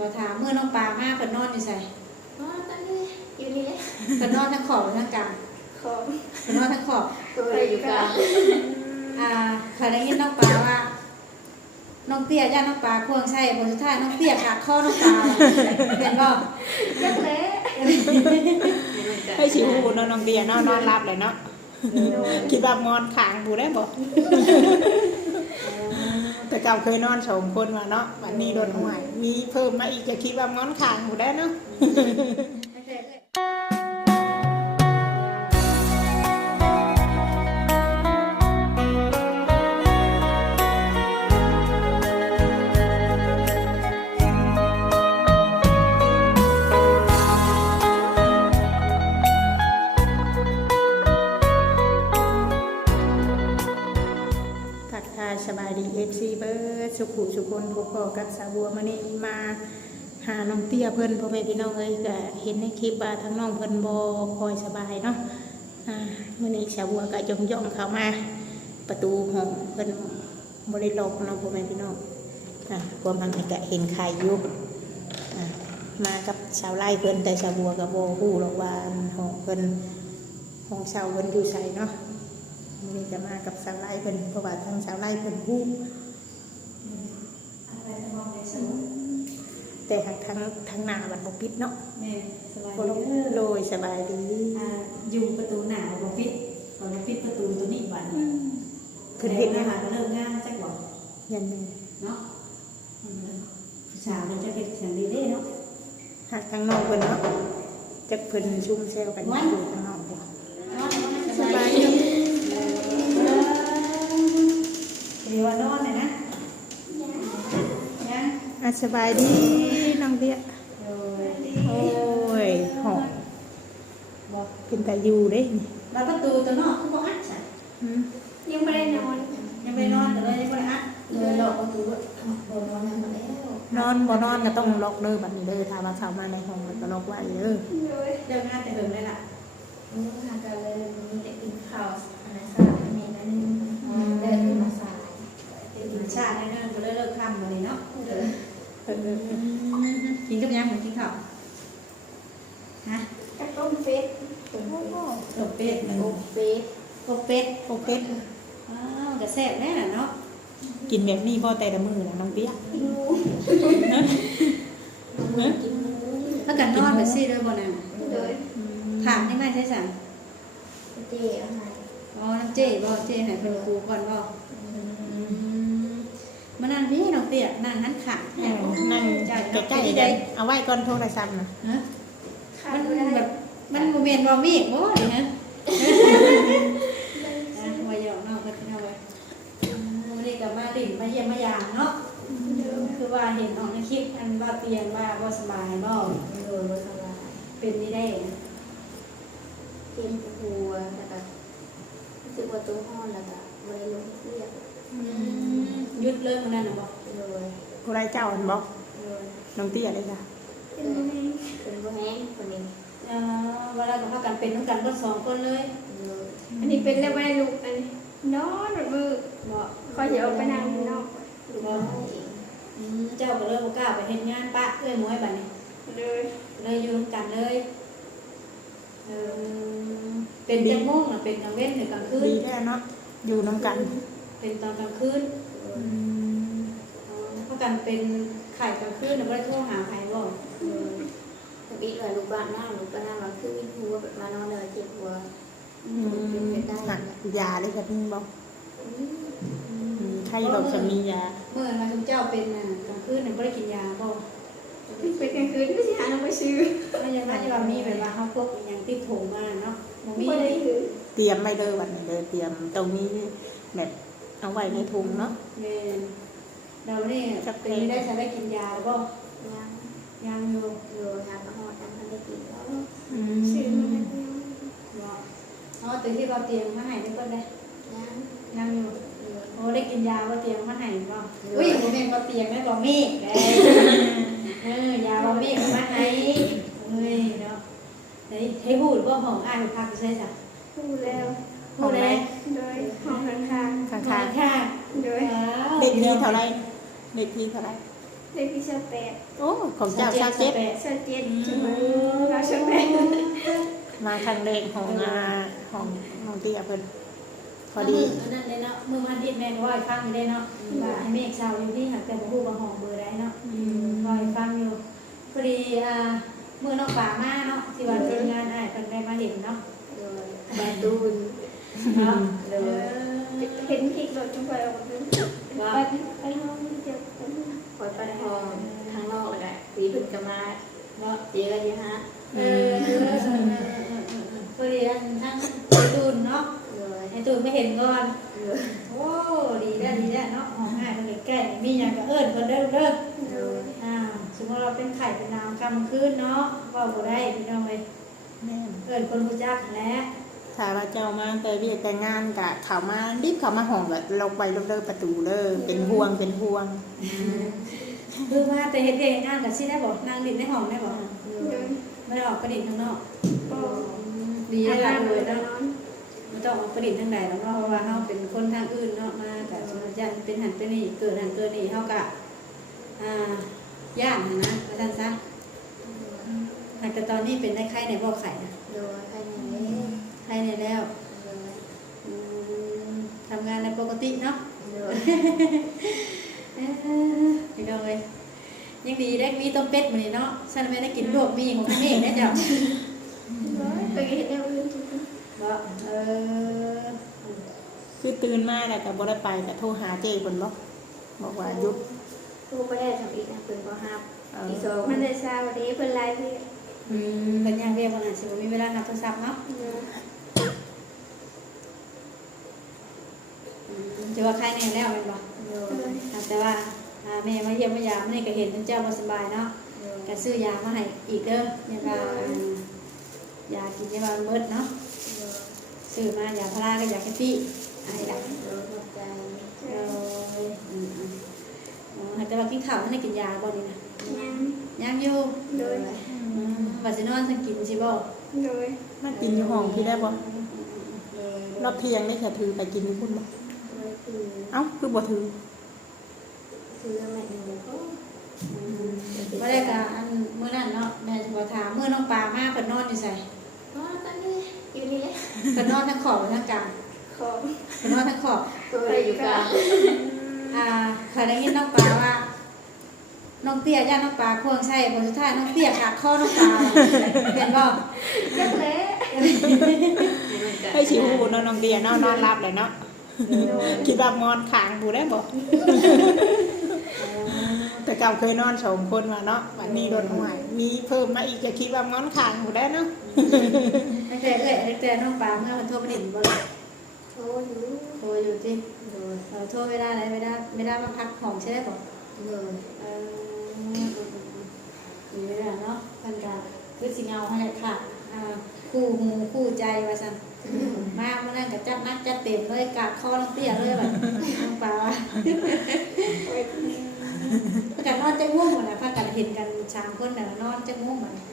บ่ถามเมื่อน้องปลามาเพิ่นนอนอยู่ไสอ๋อตอนนี้อยู่นี่แหละเพิ่นนอนทั้งขอบและทั้งกลางขอบเพิ่นนอนทั้งขอบตัวอยู่กลางอ่าเคยได้ยินน้องปลาว่า น้องเตี้ยย่าน้องปลาควงใช่ผลสุดท้ายน้องเตี้ยขาดข้อน้องปลาเป็นบ่เล็กเล็กให้ชิวหูเนาะน้องเดียเนาะนอนรับเลยเนาะคิดว่ามอนขางบูได้บ่แต่ เก่าเคยนอนสองคนมาเนาะวันนี้โดนหวยมีเพิ่มมาอีกจะคิดว่ามอนขางบูได้เนาะ พอกับสาวบัวมานี่มาหาน้องเตี้ยเพิ่นพ่อแม่พี่น้องเอ้ยก็เห็นในคลิปว่าทั้งน้องเพิ่นบ่คอยสบายเนาะอ่ามื้อนี้สาวบัวก็ย่องย่องเข้ามา ประตูห้องเพิ่นบ่ได้ล็อกเนาะพ่อแม่พี่น้องอ่าความทางนี้ก็เห็นใครอยู่อ่ามากับชาวไร่เพิ่นแต่สาวบัวก็บ่ฮู้หรอกว่าห้องเพิ่นห้องช่าเพิ่นอยู่ไสเนาะวันนี้จะมากับสาวไล่เป็นเพราะว่าทางสาวไล่เป็น ผู้แต่ทางทางทางหน้าบันบปิดเนาะแม่สบายโอ้ดีเด้อโดยสบายดีอ่าอยู่ประตูหน้าบ่ปิดบ่ได้ปิดประตูตัวนี้บัดนี้เพิ่นเห็นนะนะคะก็เริ่มงานจักบ่ยันแม่เนาะอืมผู้สาวมันจะเฮ็ดเสียงดีเด้เนาะ หักทางนอกเพิ่นเนาะจะเพิ่นชุ่มแซวกันอยู่ทางนอก อะสบายดีน้องเบี้ยโอ้ยโอ้ยหอมบอกเป็นตาอยู่เด้นี่แล้วประตูตัวนอกคือบ่อัดใช่หืมยังไม่ได้นอนยังไม่นอนแต่เลยยังไม่ได้อัดเลยหลอกประตูโดนนอนมาแล้วนอนบ่นอนก็ต้องล็อกเด้อบัดนี้เด้อถ้าว่าเข้ามาในห้องก็ล็อกไว้เด้อเลยเลิกงานแต่เดิมเลยล่ะนี่ทางการเลยมีแต่กินข้าวอันนั้นสลับมีนั่นเดินขึ้นมาสายเป็นธรรมชาติแน่นอนก็เลยเลิกค่ำมาเลยเนาะเดินเออ กินกับยังเหมือนกินข้าวฮะกระต้มเฟสต้มเป็ดเฟสตบเป็ดโอเป็ดอ้าวกระแซ่บแน่น่ะเนาะกินแบบนี้บ่แต่ละมือนะน้องเบี้ยกินหมูกินหมูถ้ากันนอนแบบซี่เลยบ่นั่นเลยถามยังไงใช่สั่งเจ๊อะไรอ๋อน้ำเจ๊บ่เจ๊ให้เพิ่นครูก่อนบ่ มานั่งนี่น้องเตี้ยนั่งหันขาเออนั่งใกล้ๆกันเอาไว้ก่อนโทรศัพท์นะฮะขามัดนไม่ได้แบบมันโมเมนต์บ่มีบ่นี่ฮะอะมาหยอกน้องกันเอาไว้อ่าวันนี้ก็มาดิ่งมาเยี่ยมมายามเนาะคือว่าเห็นออกในคลิปอันว่าเตียงว่าบ่สบายบ่โดนมาทำลายเป็นนี่ได้นะเต็มหัวแล้วก็รู้สึกว่าตัวห้อนแล้วก็ไม่ได้ลงเรียบห ยุดเลยมันนั่นน่ะบ่เลยผู้ไรเจ้าอันบอกเลยน้องเตี้ยเลยค่ะเป็นบ่แห้งเป็นบ่แห้งคนนี้เอ่อเวลาก็พากันเป็นต้องกันเบิดสองคนเลยเลยอันนี้เป็นแล้วไม่ได้ลุกอันนี้นอนแบบมือบ่คอยจะออกไปนั่งข้างนอกลูกน้อยเองอืมเจ้าก็เลยบ่กล้าไปเฮ็ดงานปะเอ้ยหมวยบัดนี้เลยเลยอยู่ร่วมกันเลยเออเป็นจังโมงน่ะเป็นกลางเว้นหรือกลางคืนดีแน่เนาะอยู่น้ำกัน เป็นตอนกลางคืนเลยอ๋อเพราะกันเป็นไข่กลางคืนน่ะบ่ได้โทรหาใครบ่เลยแต่บีเลยลูกบ้านหน้าลูกบ้านหน้ามันคือมีหัวแบบมานอนเลยเจ็บหัวอืมเป็นไปได้หักยาเลยค่ะพี่บอกอืมอืมใครบอกจะมียา เมื่อมาทุกเจ้าเป็นน่ะกลางคืนน่ะบ่ได้กินยาบ่เป็นกลางคืนไม่ใช่หาน้องไปซื้อก็ยังว่าจะว่ามีแบบว่าเฮาพวกอหยังติดถุงมาเนาะบ่มีไม่ได้ถือเตรียมไม่เลยวันนี้เลยเตรียมตรงนี้แบบ เอาไว้ในถุงเนาะแม่นเราเนี่ยจับเป็นได้ใช้ได้กินยาบ่ยังยังอยู่อยู่หากระหอดยังทันได้กินแล้วอืซื้อมาแล้วบ่อ๋อแต่ที่เราเตรียมมาให้ได้เพิ่นได้ยังยังอยู่อยู่โอ้ได้กินยาว่าเตียงมาให้บ่อุ้ยบ่แม่นบ่เตียงแม่นบ่มีเด้เออยาบ่มีมาให้เอ้ยเนาะเฮ้ยให้พูดบ่ห้องอ้ายไปพักอยู่ไสซะพูดแล้ว พูดเลยโดยห้องข้างข้างค่ะๆค่ะๆโดยเด็กที่เท่าไรเด็กที่เท่าไรเลขที่ชอบแปดโอ้ของเจ้าชาเจ็ดชอบเจ็ดใช่ไหมเราชอบแปดมาทางเลขของอาของน้องเตี้ยเพิ่นพอดีอันนั้นเลยเนาะมือมันดิดแม่นว่าให้ฟังอยู่ได้เนาะว่าให้เมฆชาวอยู่ที่หักแต่บ่ฮู้ว่าห้องเบอร์ใดเนาะว่าให้ฟังอยู่พอดีอ่ามือน้องป่ามาเนาะที่ว่าทีมงานอ้ายเพิ่นได้มาเห็นเนาะ เลยบาตูน เนาะ เล เอย อ เห็นคลิกโดดจังไปออกมาดู ว่า ไปไปห้องเจ็บ คอยปันทองข้างนอกเลยปีพึ่ง กมาเนาะเจอกันยังฮะเออเออเออเออเออพอดีอันทั้งไอ้ตูนเนาะเลยไอ้ตูนไม่เห็นก่อนเลยโอ้ดีแล้วดีแล้วเนาะห้องง่ายเป็นใกล้ๆมีอย่างก็เอิ้นเพิ่นเด้อเด้อเลยอ่าสมมติเราเป็นไข่เป็นน้ำกำคืนเนาะเว่าบ่ได้พี่น้องเลยแม่นเอิ้นคนรู้จักแหล้วถ้าว่าเจ้ามาแต่เวียกแต่งงานกะเข้ามารีบเข้ามาห้องแบบเราไปลูกเด้อประตูเด้อเป็นห่วงเป็นห่วง คือว่าแต่เฮ็ดเองงานกับสิได้บ่นั่งดินในห้องได้บ่เลยไม่ได้ออกประดิษฐ์ข้างนอกก็ดีแล้วล่ะเลยนอเนาะไม่ต้องออกประดิษฐ์ทางใดหรอกเนาะเพราะว่าเฮาเป็นคนทางอื่นเนาะมากับสมมุติญาติเป็นหันเป็นนี่เกิดหันเกิดนี่เฮาก็อ่าย่านหั้นะว่าซั่นซะแต่ตอนนี้เป็นได้ไข้ในบ่ไข่นะเลยใครไหนไข้ในแล้วทำงานในปกติเนาะ พี่น้องเลยยังดีได้มีต้มเป็ดมานี่เนาะฉันไม่ได้กินลวกมีของแม่ได้จ้ะเคยเห็นแนวอื่นบ่เออคือตื่นมาแล้วก็บ่ได้ไปก็โทรหาเจ้เพิ่นบ่บอกว่าหยุดทูไม่ได้ทำอีกนะเพิ่นก็ห้ามเออที่สองมันได้เช้าวันนี้เพิ่นไลฟ์พี่อืมเป็นยังเรียกว่าน่ะสิบ่มีเวลารับโทรศัพท์เนาะอืมจะว่าใครแน่แล้วแม่นบ่เลยอ่า แต่ว่าอ่าแม่มาเยี่ยมมายามนี่ก็เห็นท่านเจ้าบ่สบายเนาะเลยก็ซื้อยามาให้อีกเด้อเนี่ยว่าอ่ายากินยาบาเบิดเนาะเลยซื้อมายาพาราก็ยาแคปี้ให้ละเลยขอบใจเอออืมอืมอ๋อแต่ว่ากินข้าวมันได้กินยาบ่นี่นะยังยังอยู่โดยอืมว่าสินอนสังกินสิบ่โดยมากินอยู่ห้องพี่ได้บ่เออรอบเที่ยงนี่จะถือไปกินอยู่พุ่นบ่เลยคือเอ้าคือบ่ถือ ซื้อแม่หนึ่งก็อืมบ่ได้กะอันมื้อนั้นเนาะแม่สิบ่ถามมื้อน้องปลามาเพิ่นนอนอยู่ไสก็ตอนนี้อยู่นี่แหละเพิ่นนอนทั้งขอบและทั้งกลางของเพิ่นนอนทั้งขอบตัวอยู่กลางอ่าเคยได้ยินน้องปลาว่าน้องเตี้ยย่าน้องปลาควงใส่ผลสุดท้ายน้องเตี้ยขาดข้อน้องปลาเห็นบ่จักเละให้ชิวหูเนาะน้องเดียเนาะนอนรับเลยเนาะคิดว่ามอนขางบูได้บ่แต่ เก่าเคยนอนสองคนมาเนาะวันนี้โดนหวยมีเพิ่มมาอีกจะคิดว่ามอนขางบูได้วเนาะตั้งแต่เอ้ยตั้งแต่น้องปลาเมื่อวันโทรไปเด่นบ่โทรอยู่โทรอยู่จิเลยเราโทรเวลาไหนเวลาเวลามาพักของใช่ไหมบ่เลยเออมีเวลาเนาะพิ่นก็คือสิเงาให้ค่ะอ่าคู่หูคู่ใจว่าซั่นมาเมื่อนั้นก็จัดนักจัดเต็มเลยกาดคอน้องเตี้ยเลยแบบน้องปลาว่า พากันนอนจะง่วงหมดนะพากันเห็นกันสามคนแต่ะนอนจะง่วงหมดนะ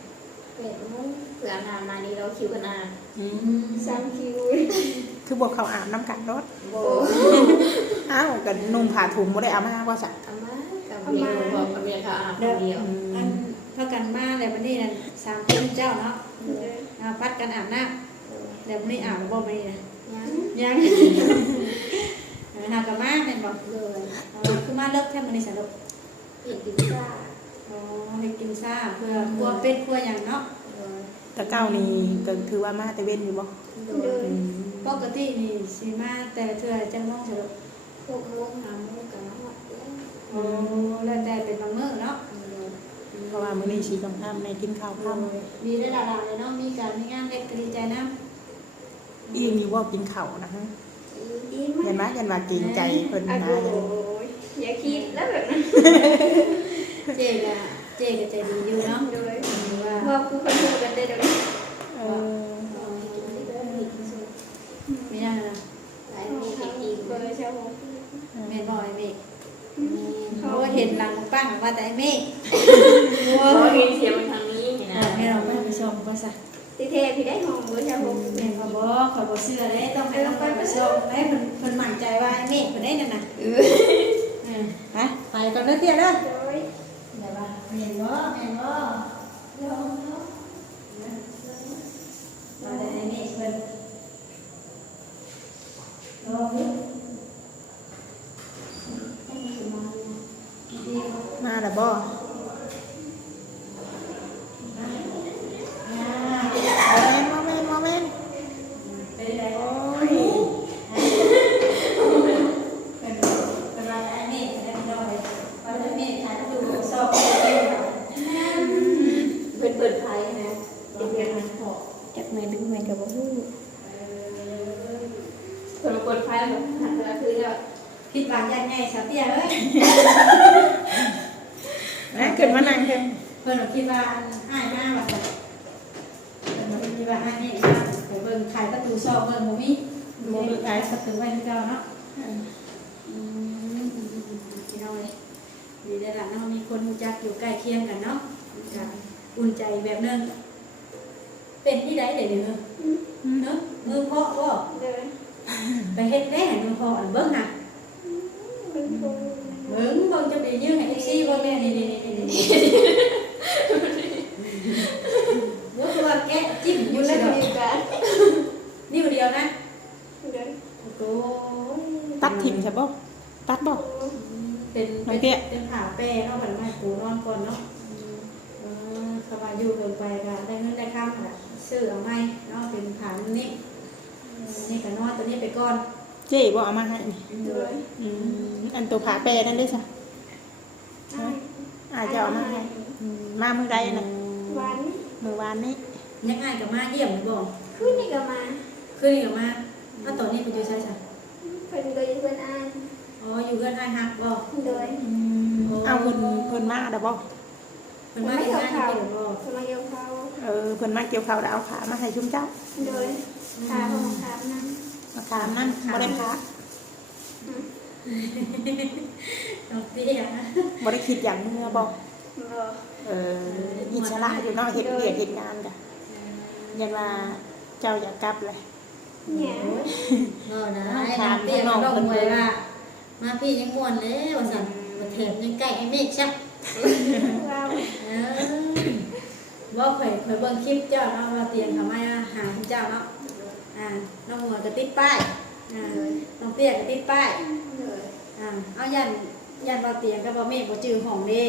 เห็นมุ้งเผื่อนามานี่เราคิวกันอะสามคิวคือบอกเขาอาบน้ำกัดรถโบอ้าวกันนุ่งผ้าถุงบ่ได้เอามาว่าสักอามากับเมียบอกกับเมียเขาอาบคนเดียวอันพากันมาแล้ววันนี้นั่นสามคนเจ้าเนาะเลยเอาพัดกันอาบน้ำแล้ววันนี้อาบแล้วบ่มานี่นะยังยังหากันมาเห็นบอกเลยเอาคือมาเลิกแค่มันนี้สรุปกิ นกินซ่าอ๋อไปกินซ่าเพื่อครัวเป็ดครัวอย่างเนาะเลยแต่เก้านี่ก็คือว่ามาแต่เว้นอยู่บ่เลยปกตินี่สีมาแต่เธอจังน้องสรุปพวกมุ้งหามุ้งกับน้องโอ้แล้วแต่เป็นบางมื้อเนาะเลยเพราะว่ามื้อนี้สีค่ำๆในกินข้าวค่ำมีได้หลายๆเลยเนาะมีการมีงานเล็กก็ดีใจนะอีมีว่ากินข้าวนะฮะ ดีเห็นมากไหมยันว่าเกรงใจเพิ่นอะนะโอ้ย อย่าคิดแล้วแบบนั้นเจก็เจก็ใจดีอยู่เนาะโดยว่าว่ากูคนดูกันได้เดี๋ยวนี้เออกินที่เดิมมีกินสุดไม่ได้นะหลายมีกินอีกเบอร์เช้าหกเมนบอยเมฆเพราะว่าเห็นหลังของปั้งว่าแต่ไอ้เมฆเพราะมีเสียงทางนี้เอนะอให้เราไม่ไปชมก็ซะตีเทพี่ได้ห้องเบอร์เช้าหกเมนมาบอกขอยบอกเชื่อเลยต้องให้เราไปชมให้เพิ่นเพิ่นมั่นใจว่าไอ้เมฆเพิ่นได้นั่นน่ะ เออเออไปไปก่อนเด้อเตี้ยเด้อ โดย ไมาแล้วบ่ อ่า โมเมนต์โมเมนต์โมเมนต์ เป็นไร โอ้ โอ้ ย ยเป็นเป็นไรอันนี้อันนี้น้อยว่าจะมีทางดูสอบเอง เพิ่นเปิดไพ่นะเด็กเรียนมันพอ จักแม่ดึงแม่ก็บ่ฮู้ เพิ่นมาเปิดไพ่แบบหันเวลาคือแล้ว คิดว่ายังไงสาวเตี้ยเอ้ยนะขึ้นมานั่งเถอะเพิ่นคิดว่าอ้ายมาว่าเพิ่นคิดว่าอ้ายนี่มาไปเบิ่งขายประตูซอกเบิ่งบ่มีบ่มีขายประตูไว้ที่เก่าเนาะอืมพี่น้องเลยดีได้ละเนาะมีคนรู้จักอยู่ใกล้เคียงกันเนาะจะอุ่นใจแบบนึงเป็นที่ใดเดี๋ยวนี้เนอะเนอะมือเพาะบ่เดินไปเฮ็ดแน่มือเพาะอันเบิ่งน่ะ มันคงเบิ่งเบิ่งจะไปยื้อให้ FC เบิ่งแน่นี่นี่นี่นี่นี่ยกตัวแกะจิ้มออยู่ยู่แล้แล้ววมีการนิ้วเดียวนะเดินโอ้ยตัดถิ่มใช่บ่ตัดบ่เป็นน้เป็นเป็นผ่าแป้เนาะบัดนี้ปูนอนก่อนเนาะสบายอยู่เกินไปก็ได้เงินได้ค่าค่ะซื้อเอาไหมเนาะเป็นฐานนี่นี่ก็นอนตัวนี้ไปก่อน เจ๊บ่เอามาให้นี่เดิน อืมอันตัวผาแปรนั่นเด้อจ้ะอ้ายอาจจะเอามาให้อืมมามื้อใดน่ะวันมื้อวานนี้ยังไงกับมาเยี่ยมหรือบ่ขึ้นนี่ก็มาคือนี่กับมาถ้าตอนนี้ไปอยู่ใช่ใช่เพิ่นก็อยู่เพิ่นอ้ายอ๋ออยู่เพื่อนไอ้ฮักบ่เดินเอาเพิ่นเพิ่นมาแล้วบ่เพิ่นมาที่งานที่เพิ่นบ่สมัยเดียวเขาเออเพิ่นมาเกี่ยวข้าวแล้วเอาขามาให้ชุมเจ้าเดินขาของขานั่นมาขามนั่นบ่ได้พา ดอกเบี้ยบ่ได้คิดอย่างเมื่อบ่บ่เอออิสระอยู่เนาะเฮ็ดเวียกเฮ็ดงานกะยันว่าเจ้าอยากกลับเลยเนี่ยเออนะไอ้ดอกเบี้ยก็ต้องมวยว่ามาพี่ยังม่วนเลยว่าสั่นมาแถมยังใกล้ไอ้เมฆชักเราเออว่าข่อยข่อยเบิ่งคลิปเจ้าเนาะว่าเตียงทำไมอาหารเจ้าเนาะอ่าน้องหัวก็ติดป้าย อ่าน้องเตี้ยก็ติดป้ายเดินอ่าเอายันยันว่าเตียงก็บ่เมฆบ่จื้อห้องเด้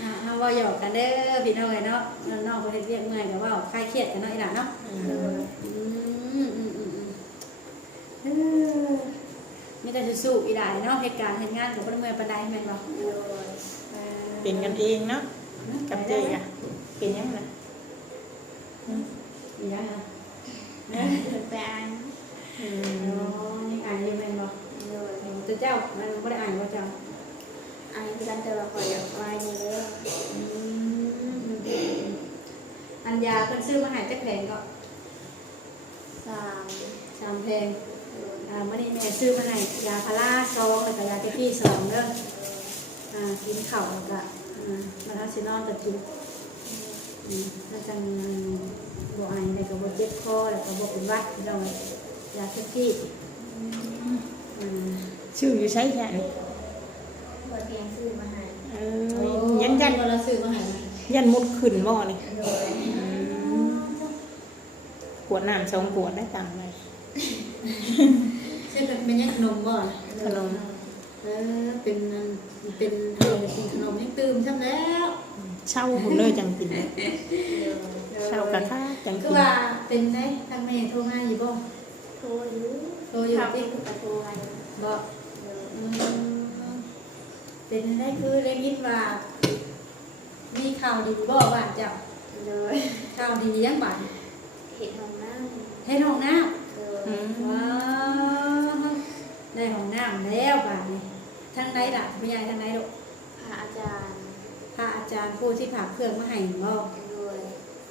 อ่าเอาเว่าหยอกกันเด้อพี่น้องเอ้ยเนาะน้องๆเพิ่นเฮ็ดเวียกเมื่อยก็เว้าคลายเครียดกันเนาะอีหล่ะเนาะเดินอืมอืมอืมอืมเออมีแต่สู้ๆอีหล่ะเนาะเหตุการณ์เฮ็ดงานก็บ่ได้เมื่อยปานใดแม่นบ่เดินเป็นกันเองเนาะกับเจ๊อะเป็นยังไงอี หยังอะเดินไปอ่านอือ๋อมยังอ่านอยู่แม่นบ่เดินตัวเจ้ามันบ่ได้อ่านบ่เจ้าอ่านกันแต่ว่าคอยอยากวายนี่เลยอืมอันยาเพิ่นซื้อมาให้จักแผงก็สามสามแผงอ่ามื้อนี้แม่ซื้อมาให้ยาพาราซองแล้วก็ยาเจกี้ซองเด้ออ่ากินข้าวแล้วก็อ่ามาทาสินอนก็กินอืมแล้วจัง บ่ไอแล้วก็บ่เจ็บคอแล้วก็บ่เป็นหวัดพี่น้องยาเจกี้อืมชื่ออยู่ใช้แค่นี้เปิดเพลงซื้อมาให้เออยันยันเราซื้อมาให้ไหมยันมุดขึ้นบ่นี่เดินขวดน้ำสองขวดได้ตังค์เลยซื้อเป็นเป็นยังขนมบ่ขนม เออเป็นอันเป็นเรื่องกินขนมยังตื่มช่ำแล้วเช่าหุ่นเลยจังกินเช่ากะค่าจังคืกิอนว่าเป็นได้ทางแม่โทรมาอยู่บ่โทรอยู่โทรอยู่ขับที่ไปโทรมาบ่อืมเป็นได้คือได้ยินว่า มีข่าวดีบ่ว่าเจ้าเดินข่าวดียังบัดเห็ดของนั่งให้ห้องน้เดิอืนมำว้าว ได้ห้องน้ำแล้วบัดนี้ทางไหนล่ะพี่ใหญ่ทางไหนลูกพระอาจารย์พระอาจารย์ผู้ที่ฝากเครื่องมาให้บ่เดิน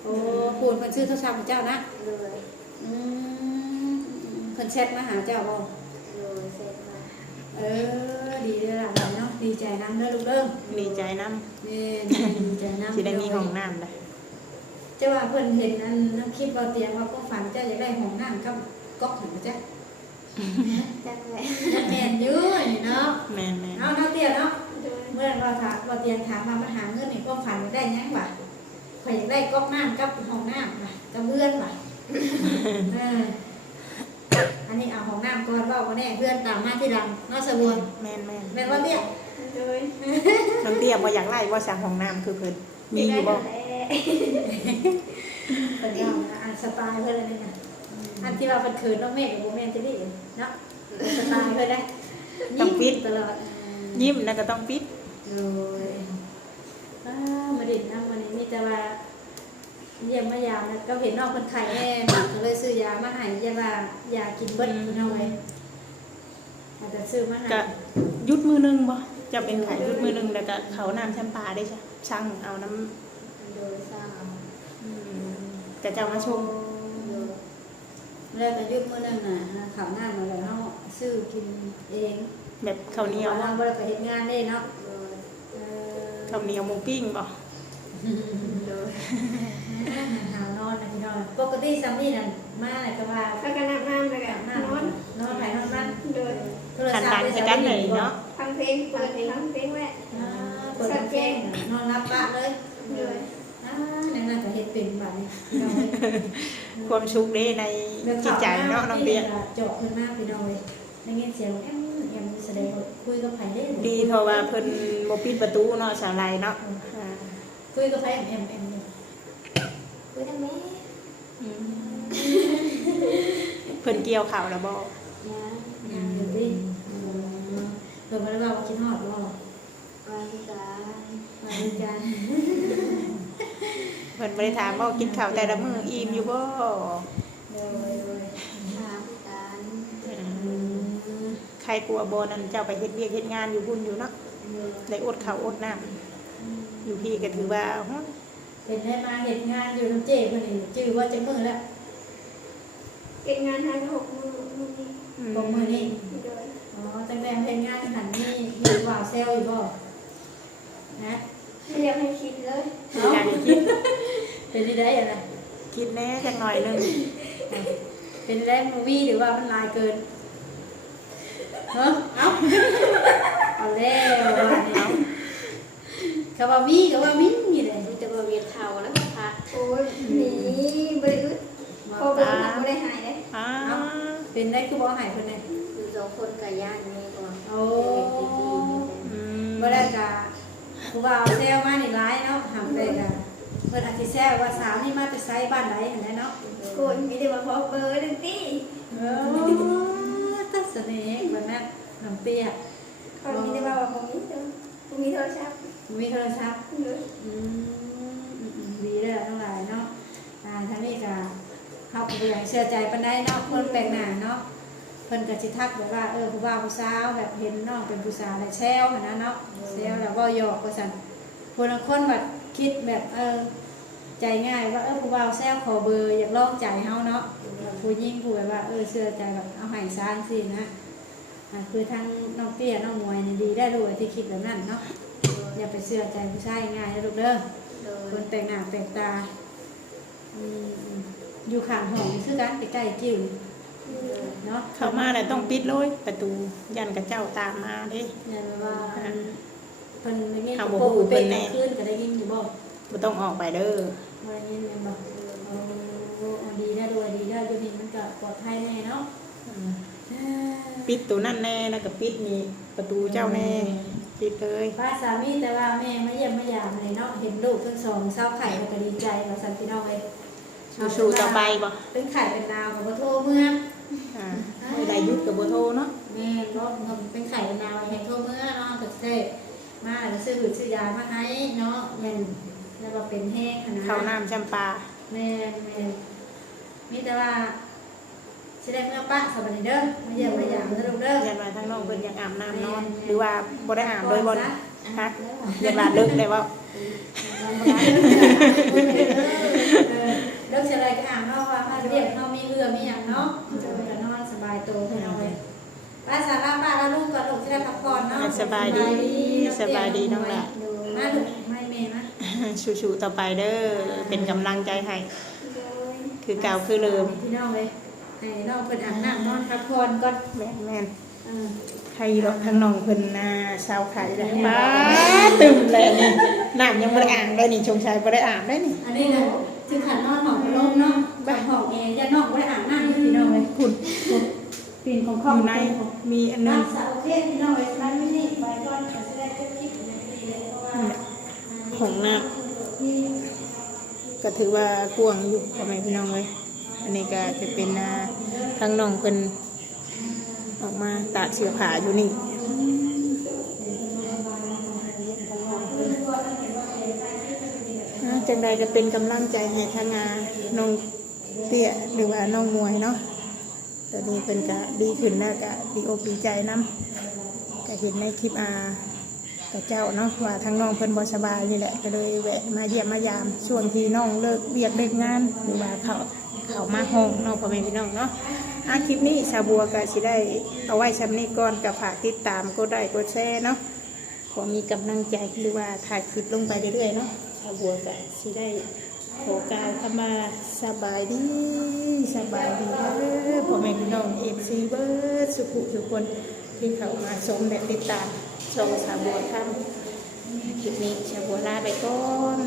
โอ้พูดเพิ่นชื่อโทรศัพท์ของเจ้านะเดินอืมเพิ่นแชทมาหาเจ้าบ่เดินเสร็จมาเออดีเด้อล่ะเราเนาะดีใจนำเด้อลูกเด้อดีใจน้นี่ดีใจำนำที่ได้มีห้องน้ำเลยเจ้าว่าเพิ่นเห็นอันน้ำคลิปเราเตรียมว่าก็ฝันเจ้าอยากได้ห้องน้ำกับก๊อกเห็นบ่จ๊ะ จักแหละแม่นอยู่นี่เนาะแม่นแม่นเนาะเนาะเตี้ยเนาะเดินเมื่อเราถามเราเตรียมถามมามาหาเงินนี่ก็ฝันได้หยังบ่ข่อยอยากได้ก๊อกน้ำกับห้องน้ำบ่กับเพื่อนบ่เอออันนนี้เอาของน้ำก่อนเว่าก็แน่เพื่อนตามมาที่หลังเนอกสบุนแม่นแม่นแม่นว่าเรียกโดยน้องเตี้ยบ่อยากไล่บ่สั่งห้องน้ำคือเพิ่นมีอยู่บ่เป็นเรานะอันสไตล์เพื่อนเลยนะอันที่ว่าเป็นเขินน้องเมฆกับโบแมนจะได้เห็นเนาะเป็น สไตล์เพื่อนได้ยิ้มตลอดยิ้มแล้วก็ต้องปิดโดยอ่ามาเด่นนะวันนี้มีแต่ว่าเยี่ยมมายามนะก็เห็นน้องคนไข้แน่ก็เลยซื้อยามาให้เยี่ยมว่ายากินเบิ้ลคุณเอาไว้อาจจะซื้อมาให้ก็หยุดมือหนึงบ่จะเป็นไข่หยุดมือหนึงแล้วก็เขาน้ำแชมปาได้จ้ะช่างเอาน้ำโดยสร้างเอา อืมก็จะเอามาชงโดย แล้วก็ยุคมื้อนั้นน่ะข่าวหน้ามาแล้วเนาะซื้อกินเองแบบข้าวเหนียวเราบ่ได้ไปเฮ็ดงานได้เนาะโดยเออข้าวเหนียวหมูปิ้งบ่โดยหาวนอนนะพี่น้องปกติซัมนี่นั่นมาน่ะก็ว่าถ้ากันน้ำน้ำเลยแบกันบนนออนนนอนไผนอนมันโดยโทรหันศัพดังท์ใส่กันเลยเนาะฟังเพลงเปิดฟังเพลงแม่อ่าเปิดเพลงนอนรับปะเลยโดย อ่านั่นน่ะก็เฮ็ดเป็นบัดนี้พี่น้องเอ้ยความสุขเด้ในจิตใจเนาะน้องเตี้ยเจาะขึ้นมาพี่น้องเอ้ยได้ยินเสียงแอมแอมแสดงว่าคุยกับไผได้ดีเพราะว่าเพิ่นบ่ปิดประตูเนาะสาลายเนาะอ่าคุยกับไผแอมแอมแอมเนี่ยคุยทั้งแม่อืมเพิ่นเกี่ยวข้าวแล้วบ่ยังงานอยู่ดิเพิ่นบ่ได้ว่าว่าคิดฮอดบ่วันที่สามมาดูกัน เพิ่นบ่ได้ถามว่ากินข้าวแต่ละมื้ออิ่มอยู่บ่โดยโดยสามกันอืมใครกลัวบ่นั่นเจ้าไปเฮ็ดเวียกเฮ็ดงานอยู่พุ่นอยู่เนาะโดยได้อดข้าวอดน้ำอยู่พี่ก็ถือว่าฮะเป็นได้มาเฮ็ดงานอยู่น้ำเจ้เพิ่นนี่ชื่อว่าจังมื้อแล้วเก็บงานทางหกมือมือนี้บ่มื้อนี้โดยอ๋อตั้งแต่เฮ็ดงานหันนี่มีว่าวเซลอยู่บ่นะ เรียกให้คิดเลยอยากให้คิดเป็นที่ได้อะไรคิดแหน่จักหน่อยหนึงเป็นแรกมูวี่หรือว่ามันลายเกินเฮ้เอ้าเอาแล้วว่าเนี่ยก็ว่ามีก็ว่ามีนี่แหละมันจะมาเวียนเข่าแล้วก็พักโอ้ยหนีบริอึดพอเบิ่งหนังไม่ได้หายเลยอ้าเป็นได้คือบ่หายเพิ่นน่ะอยู่สองคนกับย่านนี่ก่อนโอ้อืมบ่ได้กะ ผู้ว่าเอาแซวมานี่หลายเนาะหำได้กะเพิ่นอาจสิแซวว่าสาวนี่มาแต่ไสบ้านใดหั่นแหละเนาะโกนมีแต่ว่าพอเบอร์ดึงตี้เออตัดเสน่ห์แบบนั้นน้ำเปียกคนมีแต่ว่าผมมีแต่ผมมีโทรศัพท์มีโทรศัพท์เลยอืมดีเลยทั้งหลายเนาะอ่าทั้งนี้ก็เขาก็บ่อยากเชื่อใจปานใดเนาะคนแปลกหน้าเนาะ เพิ่นก็สิทักแบบว่าเออผู้บ่าวผู้สาวแบบเห็นน้องเป็นผู้สาวแล้วแซวหันนะเนาะแซวแล้วเว้าหยอกว่าซั่นคนละคนแบบคิดแบบเออใจง่ายว่าเออผู้บ่าวแซวขอเบอร์อยากลองใจเฮาเนาะผู้หญิงผู้แบบว่าเออเชื่อใจแบบเอาให้ซานสินะอ่าคือทั้งน้องเตี้ยน้องมวยนี่ดีได้ด้วยที่คิดแบบนั้นเนาะอย่าไปเชื่อใจผู้ชายง่ายนะลูกเด้อโดคยนแต่งหน้าแต่งตาอืมอืมอยู่ข้างห้องนี่คือกันใกล้ๆจิ้วเนาะเข้ามาแล้วต้องปิดเลยประตูยันกับเจ้าตามมาเด้เนี่ยว่าอันเพิ่นได้ยินเอาโปบ่กฮู้เป็นเพิ่นแน่ขึ้นก็ได้ยินอยู่บ่บ่ต้องออกไปเด้อบ่ได้ยินแม่นบ่โอ้เอาดีได้ด้วยดีได้อยู่นี่มันก็ปลอดภัยแน่เนาะอืมปิดตัวนั่นแน่แล้วก็ปิดนี่ประตูเจ้าแน่ปิดเลยป้าสามีแต่ว่าแม่มาเยี่ยมมายามเลยเนาะเห็นลูกทั้งสองเศร้าไข่ก็ดีใจว่าซั่นพี่น้องเอ้ยสู้ๆต่อไปบ่เป็นไข่เป็นดาวก็บ่โทรเมื่อ อ่าไม่ได้หยุดกับบ่โทรเนาะแม่รถเงินเป็นไข่เป็นดาวแห่งทั่วเมื่อเนาะตึกเซ่มาแล้วซื้อหืดซื้อยามาให้เนาะแม่นแล้วก็เป็นแห้งหั้นนะข้าวน้ำจำปาแม่นแม่นมีแต่ว่าสิได้เมื่อป้าสวัสดีเด้อมาเยี่ยมมาหยามนะลูกเด้อยันว่าทั้งน้องเพิ่นอยากอาบน้ำนอน หรือว่าบ่ได้อาบเลยบ่นะฮะยันว่าเลิกได้ว่าเลิกเฉลยก็อ่านเนาะว่ามาเรียกเนาะมีเรือมีอย่างเนาะจะนอนสบายตัวให้เราเลยป้าสาราป้าแล้วลูกก็ลูกจะได้พักผ่อนเนาะสบายดีสบายดีน้องละมาลูกไม่เมย์นะสู้ๆต่อไปเด้อเป็นกำลังใจให้โดยคือเก่าคือเดิมพี่น้องเลยให้น้องเพิ่นอาบน้ำนอนพักผ่อนก่อนแม่นแม่นเออใครรถทั้งน้องเพิ่นนาชาวไข่เลยมาตึมเลยนี่น้ำยังบ่ได้อาบเลยนี่ชงชัยบ่ได้อาบได้นี่อันนี้นะ ถึงขันนอนหอมลมเนาะแบบหอมเองอย่านอกไว้อ่าบน้ำให้พี่น้องเลยคุณเปีนของข้องในมีอันนึงสาวเทศพี่น้องไอ้านมินิไปก่อนจะได้เจ้าคลิปในปีเลยเพราะว่าของน้ำก็ถือว่ากวงอยู่พ่อแม่พี่น้องเลยอันนี้ก็จะเป็นทางน้องเป็นออกมาตากเสื้อผ้าอยู่นี่อ่าจั งใดก็เป็นกำลังใจให้ทางานน้องเตี้ยหรือว่าน้องมวยเนาะตอนนี้เป็นก็ดีขึ้นแล้วก็ดีอกดีใจน้ำก็เห็นในคลิปอากับเจ้าเนาะว่าทางน้องเพิ่นบ่สบายนี่แหละก็เลยแวะมาเยี่ยมมายามช่วงที่น้องเลิกเวียกเลิกงานหรือว่าเขาเขามาห้องน้องพ่อแม่พี่น้องเนาะอาคลิปนี้ชาวบัวก็สิได้เอาไว้ชำนี้ก่อนกับฝากติดตามก็ได้กดแชร์เนาะขอมีกำลังใจหรือว่าถ่ายคลิปลงไปเรื่อยๆเนาะ อาวบัวก็สิได้ขอกล่าวคำมาสบายดีสบายดีเด้อพ่อแม่พี่น้องเอฟซีเบิร์ดสุขุทุกคนที่เข้ามาชมและติดตามช่องชาบัวทำคลิปนี้ชาบัวลาไปก่อน